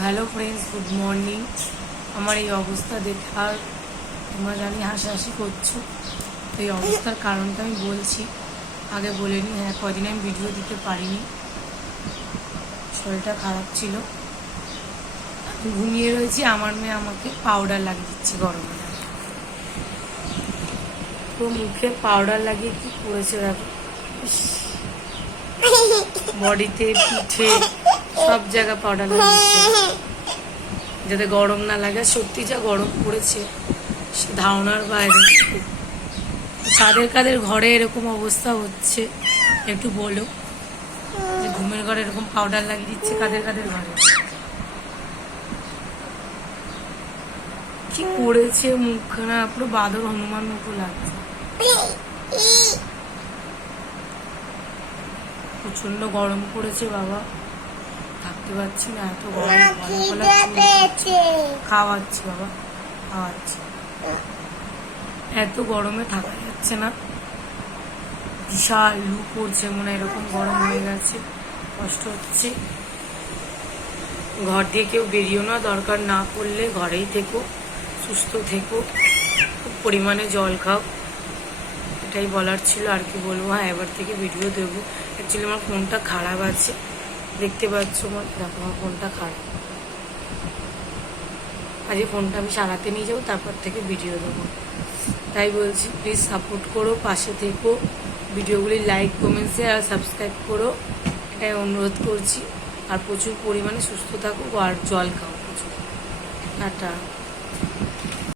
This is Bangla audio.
Hello friends, good morning. আমার এই অবস্থা দেখে আর তোমরা জানি হাসাহাসি করছো। তো এই অবস্থার কারণটা আমি বলছি, আগে বলিনি। হ্যাঁ, কদিন আমি ভিডিও দিতে পারিনি, শরীরটা খারাপ ছিল। আমি ঘুমিয়ে রয়েছি, আমার মেয়ে আমাকে পাউডার লাগিয়ে দিচ্ছে গরমে। তো মুখে পাউডার লাগিয়ে কি করেছে দেখো, বডিতে, পিঠে, সব জায়গা পাউডার লাগিয়েছে যাতে গরম না লাগে। সত্যি যা গরম পড়েছে সে ধারণার বাইরে। কাদের কাদের ঘরে এরকম অবস্থা হচ্ছে একটু বলো, যে ঘুমের ঘরে এরকম পাউডার লাগিয়ে দিচ্ছে, কাদের কাদের ঘরে। কি করেছে মুখখানা, পুরো বাদর হনুমান মতো লাগছে। প্রচন্ড গরম পড়েছে বাবা, থাকতে পারছি না, এত গরম। খাওয়াচ্ছি বাবা, খাওয়াচ্ছি। এত গরমে থাকা যাচ্ছে না, বিশাল লু পড়ছে, মনে হয় এরকম গরম হয়ে গেছে, কষ্ট হচ্ছে। ঘর দিয়ে কেউ বেরিয়েও না, দরকার না পড়লে ঘরেই থেকো, সুস্থ থেকো, খুব পরিমাণে জল খাও, এটাই বলার ছিল। আর কি বলবো। হ্যাঁ, এবার থেকে ভিডিও দেবো। অ্যাকচুয়ালি আমার ফোনটা খারাপ আছে, দেখতে পাচ্ছ, আমার দেখো আমার ফোনটা খারাপ। আজ এই ফোনটা আমি সারাতে নিয়ে যাবো, তারপর থেকে ভিডিও দেবো। তাই বলছি, প্লিজ সাপোর্ট করো, পাশে থেকো, ভিডিওগুলি লাইক, কমেন্ট, শেয়ার আর সাবস্ক্রাইব করো, এটাই অনুরোধ করছি। আর প্রচুর পরিমাণে সুস্থ থাকো আর জল খাও প্রচুর। টাটা।